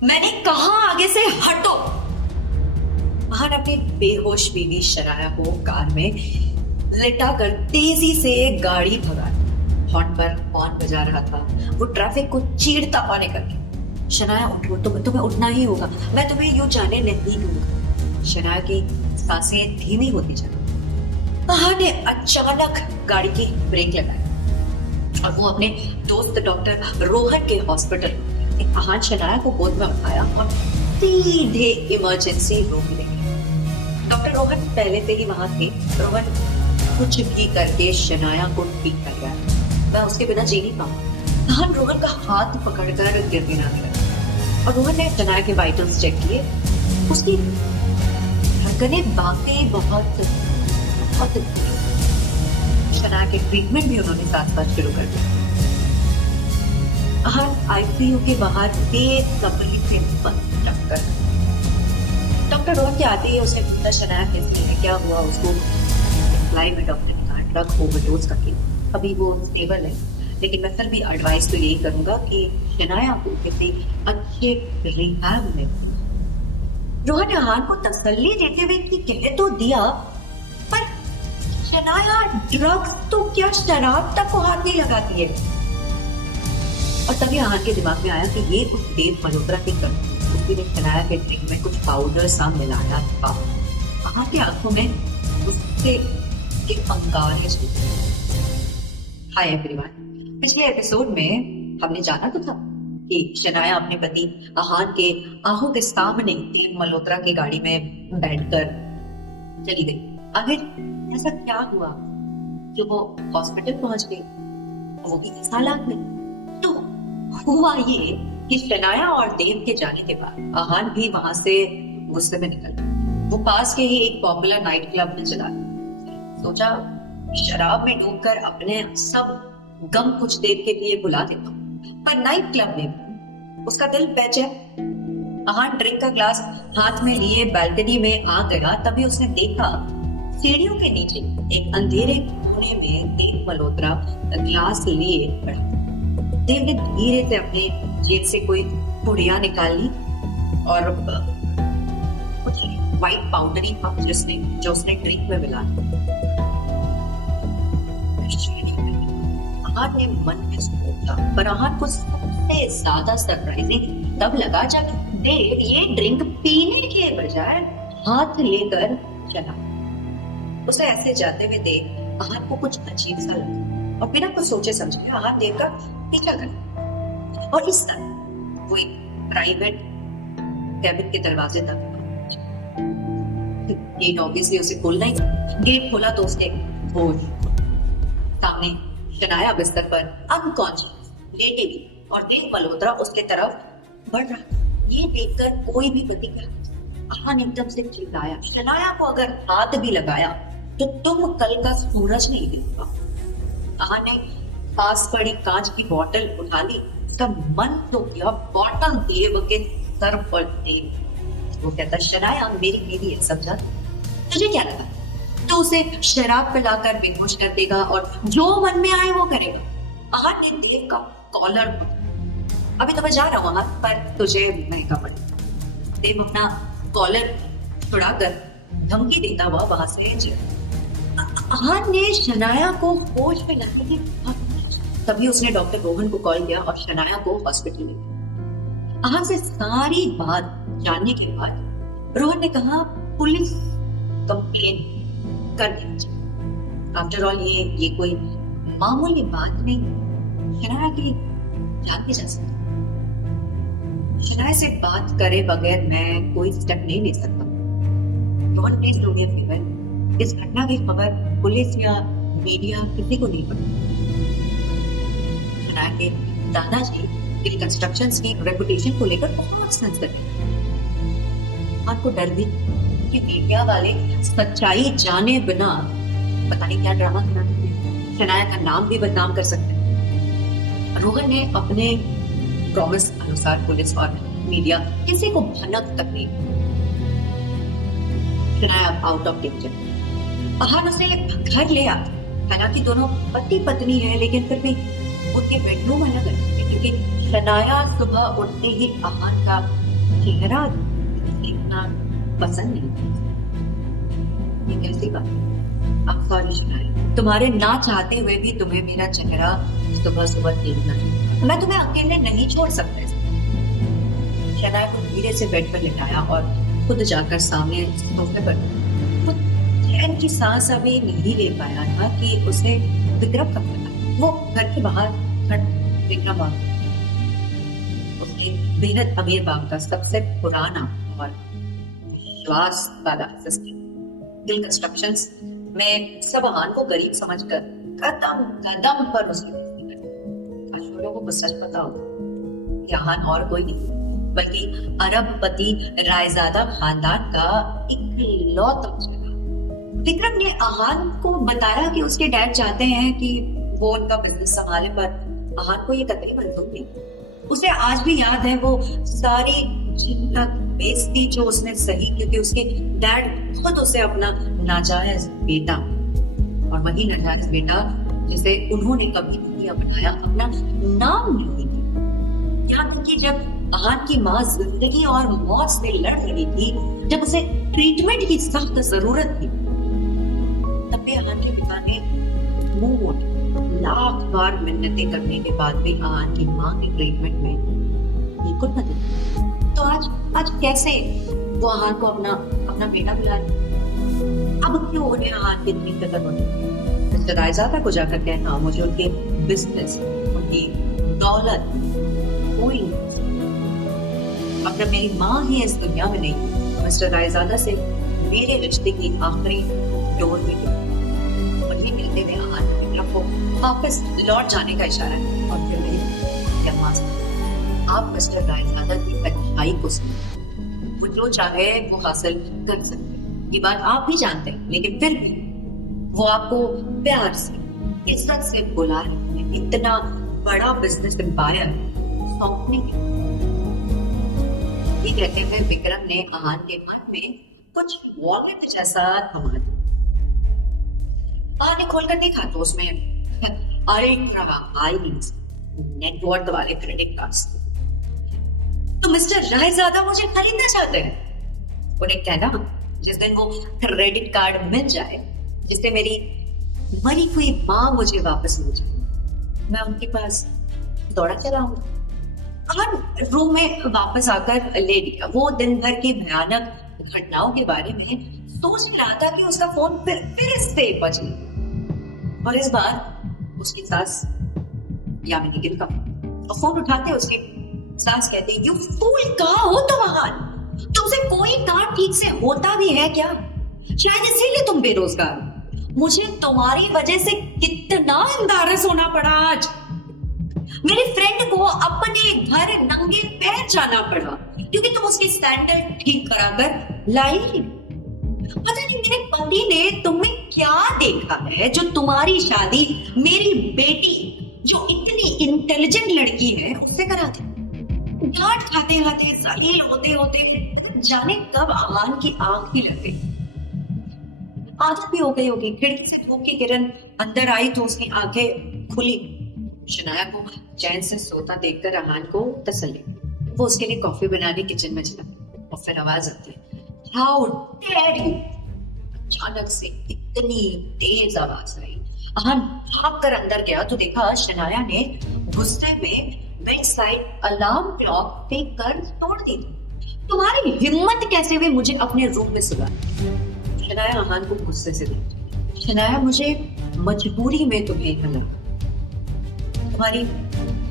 मैंने कहा आगे से हटो। महान अपनी बेहोश बीवी शनाया को कार में लेटा कर तेजी से गाड़ी भगा। हॉर्न पर हॉर्न बजा रहा था। वो ट्रैफिक को चीरता पाने करके, शनाया उठो, तुम्हें उठना ही होगा, मैं तुम्हें यूं जाने नहीं दूंगा। शनाया की सांसें धीमी होती चली। महान ने अचानक गाड़ी की ब्रेक लगाई और वो अपने दोस्त डॉक्टर रोहन के हॉस्पिटल महान शनाया को गोद में उठाया और सीधे इमरजेंसी रूम ले गए। डॉक्टर रोहन पहले से ही वहां थे। रोहन कुछ भी करके शनाया को ठीक कर गया। मैं उसके बिना जी नहीं पाऊंगा। महान रोहन का हाथ पकड़कर गिड़गिड़ाने लगा और रोहन ने शनाया के वाइटल्स चेक किए। उसकी धड़कनें बातें बहुत शनाया के ट्रीटमेंट भी उन्होंने साथ साथ शुरू कर दिया। आईसीयू के बाहर तेज कपड़े से बंद रखकर डॉक्टर रोहन के आते ही उसने पूछा शनाया कैसी है, क्या हुआ उसको। रिप्लाई में डॉक्टर ने कहा ड्रग ओवरडोज का केस, अभी वो स्टेबल है, लेकिन मैं फिर भी एडवाइस तो यही करूंगा कि शनाया को किसी अच्छे रिहैब में। रोहन ने आहान को तसल्ली देते हुए कि कह तो दिया, पर शनाया ड्रग्स तो क्या शराब तक को हाथ नहीं लगाती है। और तभी आहान के दिमाग में आया कि ये उस देव मल्होत्रा के उसने शनाया के ड्रिंक में कुछ पाउडर सा मिलाया था। आहान की आंखों में उससे एक अंगारे छूटे। हाय एवरीवन, पिछले एपिसोड में हमने जाना तो था कि शनाया अपने पति आहान के आंखों के सामने देव मल्होत्रा की गाड़ी में बैठकर चली गई। आखिर ऐसा क्या हुआ जो वो हॉस्पिटल पहुंच गई, वो भी किस हालात में। तो हुआ ये कि शनाया और देव के जाने के बाद आहान भी वहां से गुस्से में निकल गया। वो पास के ही एक पॉपुलर नाइट क्लब में चला गया। सोचा शराब में डूबकर अपने सब गम कुछ देर के लिए भुला देता हूँ, पर नाइट क्लब में उसका दिल बेचैन। आहान ड्रिंक का ग्लास हाथ में लिए बालकनी में आ गया। तभी उसने देखा सीढ़ियों के नीचे एक अंधेरे कोने में देव मल्होत्रा ग्लास लिए खड़ा। देव ने धीरे से अपने जेब से कोई पुड़िया निकाल ली और कुछ व्हाइट पाउडरी था जो उसने ड्रिंक में मिला। आहान ने मन में सोचा, पर आहान को सबसे ज्यादा सरप्राइजिंग तब लगा जब देव ये ड्रिंक पीने के बजाय हाथ लेकर चला। उसे ऐसे जाते हुए देख आहान को कुछ अजीब सा लगा और बिना कुछ सोचे समझे आहान देव का पीछा कर और इस तरह वो एक प्राइवेट कैबिन के दरवाजे तक गेट ऑब्वियसली उसे खोलना ही था। गेट खोला तो उसने होश सामने शनाया बिस्तर पर अनकॉन्शियस लेटी हुई और देव मल्होत्रा उसके तरफ बढ़ रहा था। ये देखकर कोई भी प्रतिक्रिया आहान एकदम से चिल्लाया, शनाया को अगर हाथ भी लगाया तो तुम कल का सूरज नहीं देखा। आहान ने पास पड़ी कांच की बोतल उठा ली, उसका मन तो किया बोतल देव के सर पर दे। वो कहता शनाया मेरी बीवी है, समझा, तुझे क्या लगा तो उसे शराब पिलाकर बेहोश कर देगा और जो मन में आए वो करेगा। आहान ने देव का कॉलर, अभी तो मैं जा रहा हूँ आहान, पर तुझे महंगा पड़ेगा। देव अपना कॉलर छुड़ाकर धमकी देता हुआ वहां से चला। आहान ने शनाया को होश में लाने की तभी उसने डॉक्टर रोहन को कॉल किया और शनाया को हॉस्पिटल में किया। आहान से सारी बात जानने के बाद रोहन ने कहा पुलिस कंप्लेन कर देनी चाहिए। आफ्टर ऑल ये कोई मामूली बात नहीं, शनाया की जान भी जा सकती। शनाया से बात करे बगैर मैं कोई स्टेप नहीं ले सकता। Rohan please do me a favour, इस घटना की खबर पुलिस या मीडिया किसी को नहीं पड़ी। शनाया के दादाजी रिकंस्ट्रक्शंस की रेपुटेशन को लेकर बहुत सेंसिटिव। आपको डर भी कि मीडिया वाले सच्चाई जाने बिना पता नहीं क्या ड्रामा बनाते हैं, शनाया का नाम भी बदनाम कर सकते हैं। रोहन ने अपने प्रॉमिस अनुसार पुलिस और मीडिया किसी को भनक तक नहीं। Shanaya out of danger. Aahan उसे घर ले आता। हालांकि दोनों पति पत्नी है, लेकिन फिर भी उनके बेडरूम अलग है, क्योंकि शनाया सुबह उठते ही आहान का चेहरा देखना पसंद नहीं, ये कैसी बात है? अब सॉरी शनाया, तुम्हारे ना चाहते हुए भी तुम्हें मेरा चेहरा सुबह सुबह देखना है। मैं तुम्हें अकेले नहीं छोड़ सकता। शनाया को धीरे से बेड पर लिटाया और खुद जाकर सामने सोफे पर चैन की सांस अभी नहीं ले पाया था कि उसे विक्रम का पता। वो घर के बाहर विक्रम बाग, उसके बेहद अमीर बाग का सबसे पुराना और विश्वास वाला असिस्टेंट दिल कंस्ट्रक्शंस में सब आहान को गरीब समझकर कदम कदम पर उसकी अशोलों को सच पता हो कि आहान और कोई नहीं बल्कि अरबपति रायजादा खानदान का इकलौता चेहरा। विक्रम ने आहान को बताया कि उसके डैड चाहते हैं कि वो उनका बिजनेस संभाले, पर आहान को ये कतई मंजूर नहीं। उसे आज भी याद है वो सारी चिंता बेइज्जती जो उसने सही, क्योंकि उसके डैड खुद उसे अपना नाजायज बेटा, और वही नाजायज बेटा जिसे उन्होंने कभी नहीं बताया, अपना नाम नहीं दिया। यहाँ तक कि जब आहान की माँ जिंदगी और मौत से लड़ रही थी, जब उसे ट्रीटमेंट की सख्त जरूरत थी, तब भी आहान के पिता ने मुंह मोड़ लाख बार मिन्नतें करने के बाद भी आहान की माँ के ट्रीटमेंट में बिल्कुल न दी। तो आज कैसे वो आहान को अपना बेटा बुला रही? अब क्यों उन्हें आहान की इतनी कदर होनी? मिस्टर रायजादा को जाकर कहना मुझे उनके बिजनेस, उनकी दौलत कोई, अब मेरी माँ ही इस दुनिया में नहीं, मिस्टर रायजादा से मेरे रिश्ते की आखिरी डोर हुई। वही मिलते हुए आहान विक्रम को वापस लौट जाने का इशारा है और फिर मेरी आप मिस्टर रायजादा की अच्छाई को सुनिए, वो जो चाहे वो हासिल कर सकते, ये बात आप भी जानते हैं, लेकिन फिर भी वो आपको प्यार से इज्जत से बुला रहे हैं, इतना बड़ा बिजनेस एम्पायर सौंपने के। ये कहते हुए विक्रम ने आहान के मन में कुछ वॉल्यूम जैसा थमा दिया। आहान ने खोलकर देखा तो उसमें अल्ट्रा हाइज नेटवर्थ वाले क्रेडिट कार्ड्स। तो मिस्टर रायजादा मुझे खरीदना चाहते हैं। उन्हें कहना जिस दिन वो क्रेडिट कार्ड मिल जाए, जिससे मेरी मरी हुई माँ मुझे वापस मिल जाए, मैं उनके पास दौड़ा चला आऊंगा। आहान रूम में वापस आकर ले लिया। वो दिन भर की भयानक घटनाओं के बारे में सोच रहा था कि उसका फोन फिर इससे बज गया, और इस बार उसकी सास यामिनी गिल का फोन उठाते उसकी सास कहते, यू फूल, कहाँ हो तुम आहान? तुमसे कोई काम ठीक से होता भी है क्या? शायद इसीलिए तुम बेरोजगार। मुझे तुम्हारी वजह से कितना एम्बैरेस होना पड़ा आज। मेरे फ्रेंड को अपने घर नंगे पैर जाना पड़ा क्योंकि तुम उसकी सैंडल ठीक कराकर लाई ही। पता नहीं मेरे पति ने तुम्हें क्या देखा है जो तुम्हारी शादी मेरी बेटी जो इतनी इंटेलिजेंट लड़की है उससे करा दी। डांट खाते खाते जलील होते होते जाने कब आहान की आंख ही लग गई। आदत भी हो गई होगी। खिड़की से धूप की किरण अंदर आई तो उसकी आंखें खुली। शनाया को चैन से सोता देखकर आहान को तसल्ली। वो उसके लिए कॉफी बनाने किचन में चला और फिर आवाज आती है, हाउ डेयर यू। अचानक से इतनी तेज आवाज आई। आहान भाग कर अंदर गया तो देखा शनाया ने गुस्से में बेड साइड अलार्म क्लॉक फेंक कर तोड़ दी। तुम्हारी हिम्मत कैसे हुई मुझे अपने रूम में सुला? शनाया आहान को गुस्से से देखी। शनाया, मुझे मजबूरी में तुम्हें यहाँ लाया। तुम्हारी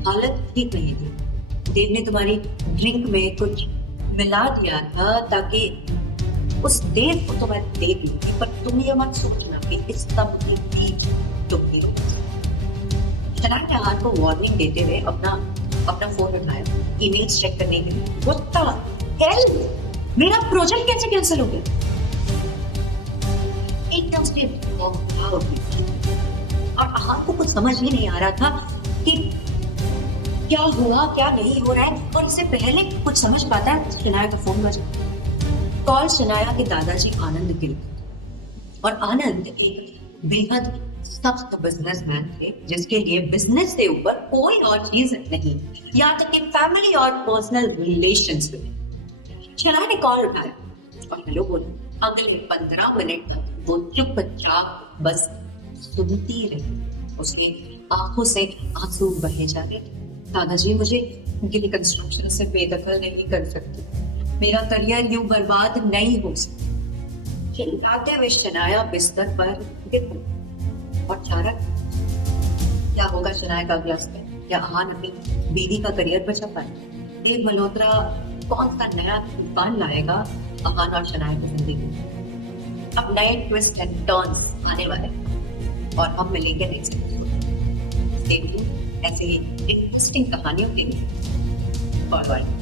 हालत ठीक नहीं थी। देव ने तुम्हारी ड्रिंक में कुछ मिला दिया था ताकि उस देव को तो मैं देख लूंगी, पर तुम ये मत सोचना कि इस सब की भी तुम ही हो। शनाया ने आहान को वार्निंग देते हुए अपना फोन उठाया ईमेल्स चेक करने के लिए। What the hell? मेरा प्रोजेक्ट कैसे कैंसिल हो गया? एकदम से और आहान को कुछ समझ ही नहीं आ रहा था कि क्या हुआ क्या नहीं हो रहा है। और इससे पहले कुछ समझ पाता है शनाया का फोन बजा। कॉल शनाया के दादाजी आनंद गिल, और आनंद एक बेहद सख्त बिजनेसमैन थे जिसके लिए बिजनेस से ऊपर कोई और चीज नहीं, यहाँ तक कि फैमिली और पर्सनल रिलेशंस में। शनाया ने कॉल उठाया और हेलो बोला। अगले 15 मिनट तक वो चुपचाप बस सुनती रही। उसके आंखों से आंसू बहे जा रहे थे। दादाजी, मुझे उनकी रिकंस्ट्रक्शन से बेदखल नहीं कर सकती। मेरा करियर यूं बर्बाद नहीं हो सकता। चिल्लाते हुए शनाया बिस्तर पर गिर पड़ी और चारक क्या होगा शनाया का अगला स्टेप? क्या अहान अपनी बीवी का करियर बचा पाए? देव मल्होत्रा कौन सा नया तूफान लाएगा अहान और शनाया की जिंदगी में? अब नए ट्विस्ट एंड टर्न्स आने वाले हैं और हम मिलेंगे नेक्स्ट एपिसोड। ऐसे ही इंटरेस्टिंग कहानियों के लिए फॉरवर्ड।